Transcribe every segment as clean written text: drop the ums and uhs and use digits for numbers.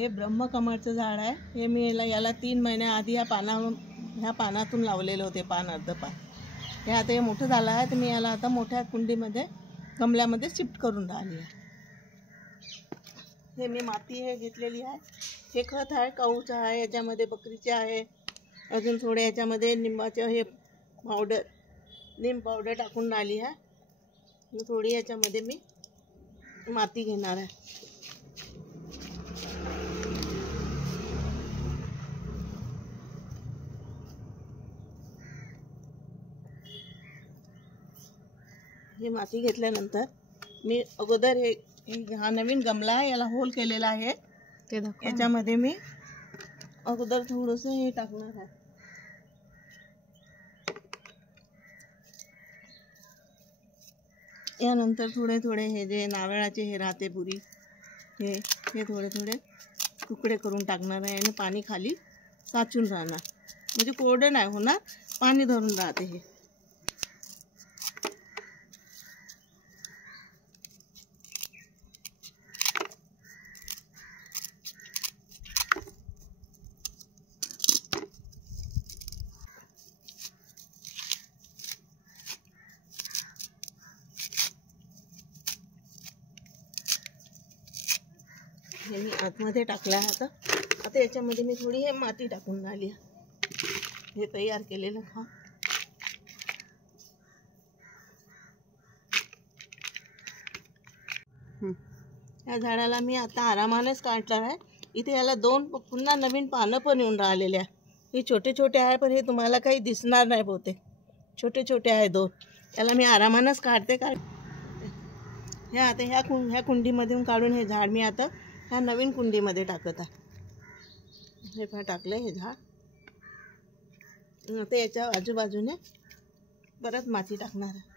हे ब्रह्मकमळचं झाड आहे. हे मी याला 3 महिन्याआधी ह्या पानातून लावलेले होते, अर्ध पान. हे आता हे मोठं झालं आहे, तर मी याला आता मोठ्या कुंडीमध्ये गमल्यामध्ये शिफ्ट करून राहिली आहे. हे मी माती हे घेतलेली आहे. हे खत आहे, काऊचं आहे, याच्यामध्ये बकरीचे आहे. अजून थोडे याच्यामध्ये निंबाचं हे पावडर, निंब पावडर टाकून राहिली आहे. थोडी याच्यामध्ये मी माती घेणार आहे. हे माती घेतल्यानंतर मी अगोदर हा नवीन गमला आहे, याला होल केलेला आहे. याच्यामध्ये मी अगोदर थोडंसं हे टाकणार आहे. यानंतर थोडे थोडे हे जे नारळाचे हे राहते बुरी, हे थोडे थोडे तुकडे करून टाकणार आहे. आणि पाणी खाली साचून राहणार, म्हणजे कोरडं नाही होणार, पाणी धरून राहते हे. हे मी आतमध्ये टाकलं आहे. आता याच्यामध्ये मी थोडी हे माती टाकून राहिली आहे. हे तयार केलेलं हा. या झाडाला मी आता आरामानेच काढणार आहे. इथे याला पुन्हा नवीन पानं पण येऊन राहिलेले आहे. हे छोटे छोटे आहे, पण हे तुम्हाला काही दिसणार नाही बहुतेक. छोटे छोटे आहे 2. याला मी आरामानच काढते. आता ह्या कुंडीमधून काढून हे झाड मी आता ह्या नवीन कुंडीमध्ये टाकत आहे. हे टाकलं हे झाड. आता याच्या आजूबाजूने परत माती टाकणार आहे.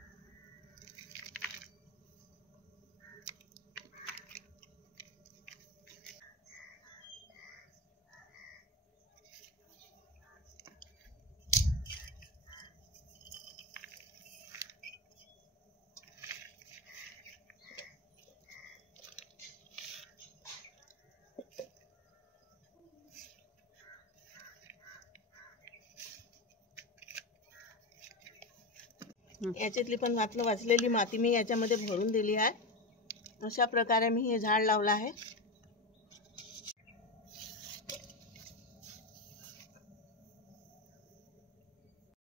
याच्यातली पण वाचलेली माती मी याच्यामध्ये भरून दिली आहे. अशा प्रकारे मी हे झाड लावलं आहे.